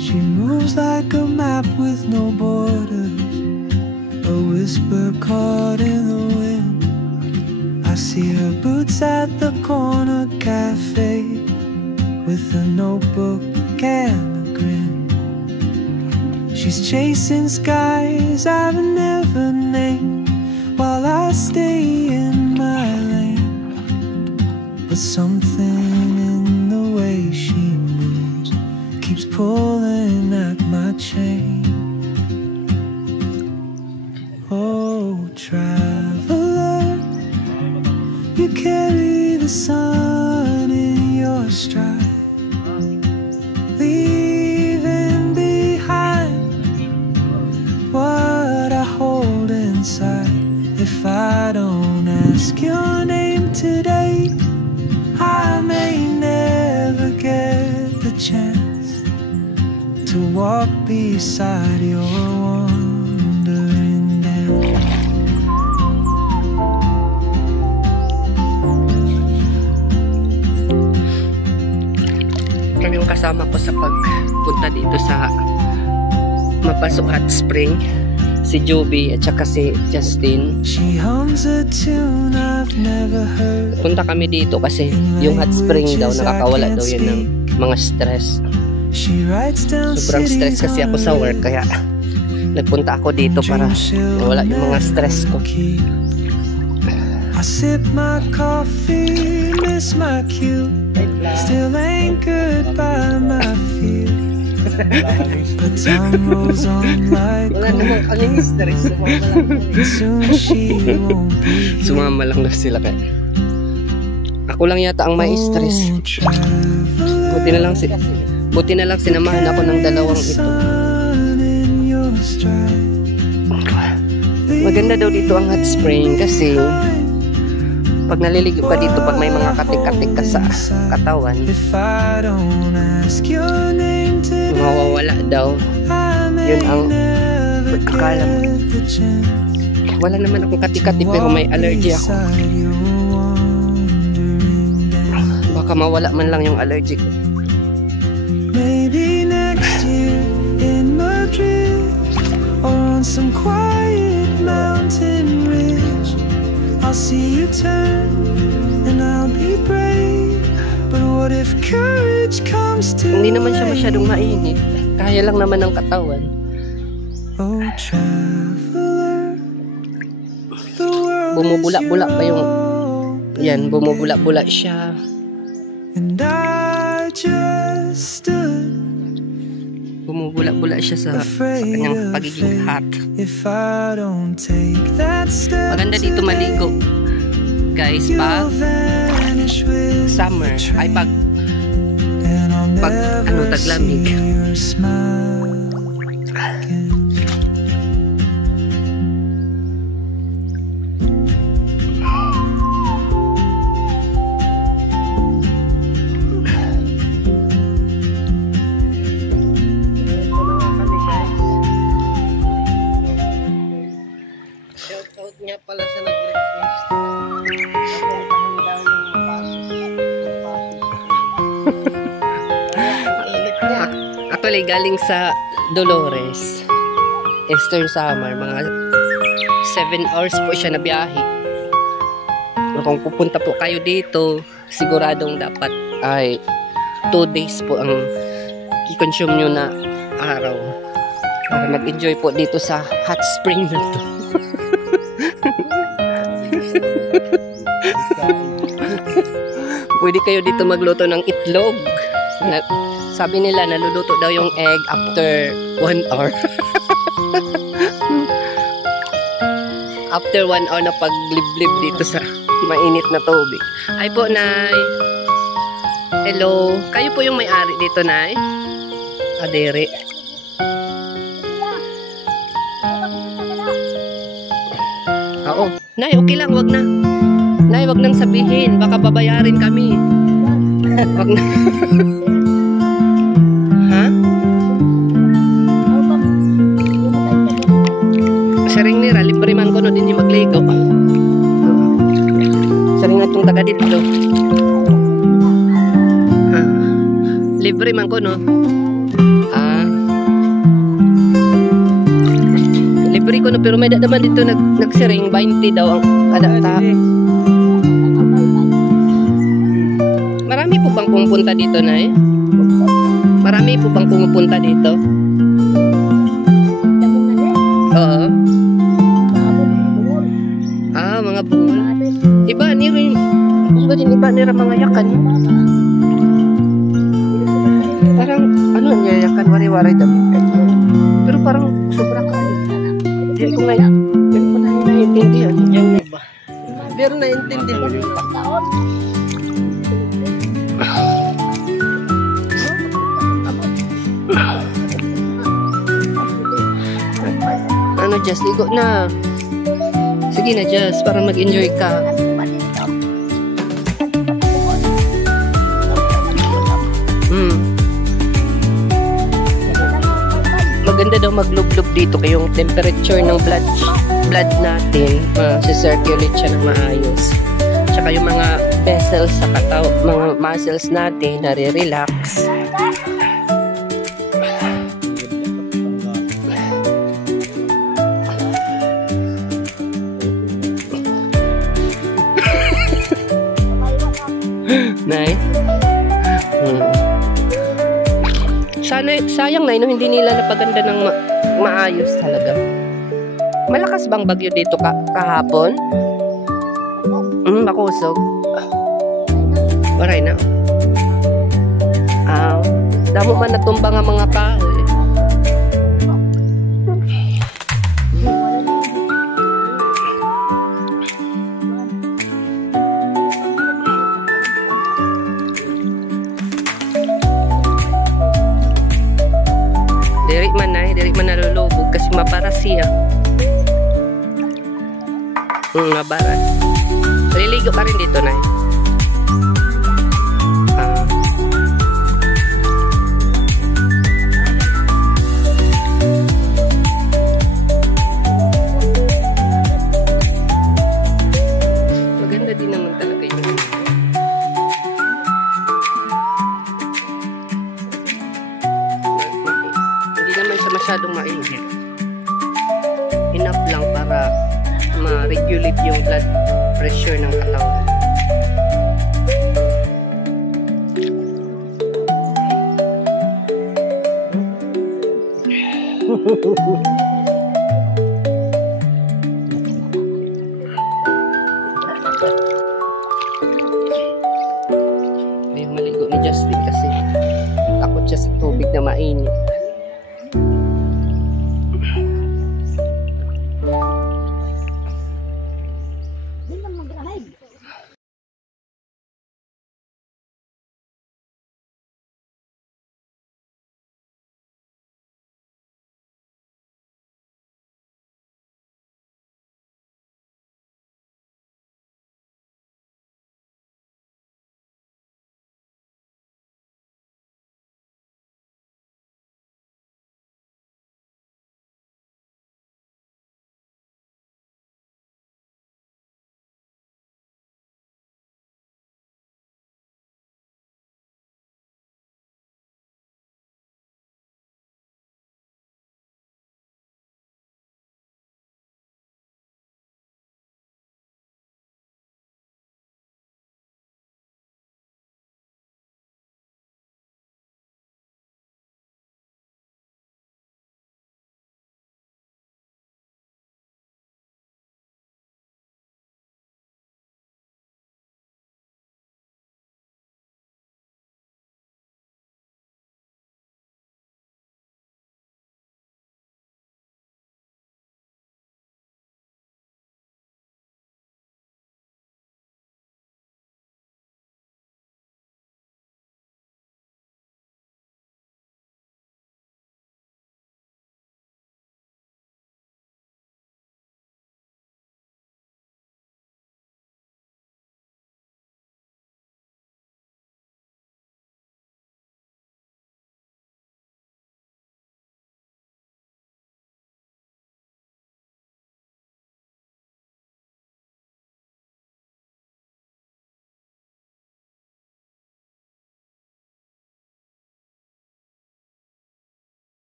She moves like a map with no borders, a whisper caught in the wind. I see her boots at the corner cafe with a notebook and a grin. She's chasing skies I've never named while I stay in my lane. But something in the way she moves keeps pulling at my chain. Oh, traveler, you carry the sun in your stride, leaving behind what I hold inside. If I don't ask your name today, I may never get the chance to walk beside your wandering dance. Yan yung kasama ko sa pagpunta dito sa Mapasok Hot Spring, si Joby at saka si Justin. She hums a tune I've never heard. Punta kami dito kasi yung hot spring daw nakakawala daw yan ng mga stress. Sobrang stress kasi ako sa work, kaya nagpunta ako dito para wala yung mga stress ko. I sip my coffee, miss my cue, still anchored by my fear. But time rolls on like soon she won't be. Sumama lang daw sila kaya. Ako lang yata ang may stress. Buti na lang sinamahan ako ng dalawang ito. Maganda daw dito ang hot spring kasi pag naliligo ka dito, pag may mga katik-katik ka sa katawan, mawawala daw. Yun ang akala mo. Wala naman akong katik-katik pero may allergy ako. Baka mawala man lang yung allergy ko. Maybe next year in Madrid or on some quiet mountain ridge, I'll see you turn and I'll be brave. But what if courage comes to Hindi naman siya masyadong mainit. Kaya lang naman ang katawan. Oh, traveler, the world Bumubula-bula pa yung yan, bumubula-bula siya. and I just stood Bumubula-bula siya sa kanyang pagiging hot. if I don't take that step. Maganda dito maligo, guys, pag Vanish with summer ay pag and I'll never taglamig. see your smile again. Shoutout niya pala sa nag-request. Actually, galing sa Dolores, Eastern Samar, mga 7 hours po siya na biyahe. Kung pupunta po kayo dito, siguradong dapat ay 2 days po ang i-consume nyo na araw para mag-enjoy po dito sa hot spring na to. Pwede kayo dito magluto ng itlog. Sabi nila naluluto daw yung egg after 1 hour. After 1 hour na pagliblib dito sa mainit na tubig. Ay po, Nay. Hello. Kayo po yung may-ari dito, Nay? Adere. Oo. Nay, okay lang. Wag na. Nay, wag nang sabihin. Baka babayarin kami. Wag na. maligo. Saring nga itong taga dito. Libre man ko, no? Libre ko, no? Pero may naman dito nagsiring 20 daw ang adapta. Marami po bang pumupunta dito, na eh? Marami po bang pumupunta dito? Oo. Mga bungol. Iba ni rin. Iba nila mga yakan. Parang ano niya yakan wari-wari daw. Pero parang sobra ka. Hindi ko naiintindihan. Yung iba. Pero naiintindihan. Ano, Jess, ligo na. Sige na, Jess, para mag-enjoy ka. Maganda daw maglublob dito kayong temperature ng blood natin. Si-circulate siya ng maayos. Tsaka yung mga vessels sa mga muscles natin nare-relax. Nay? Sayang na, hindi nila napaganda ng maayos talaga. Malakas bang bagyo dito kahapon? Makusog. Waray na. Damo man natumbang ang mga kahoy. Diri man nalulubog kasi mabaras siya. Mabaras. Liligo ka rin dito, Nay. Maganda din naman talaga yun. Hindi naman siya masyadong mainit. Enough lang para ma-regulate yung blood pressure ng katawan. Ayaw maligo ni Justin kasi takot siya sa tubig na mainit.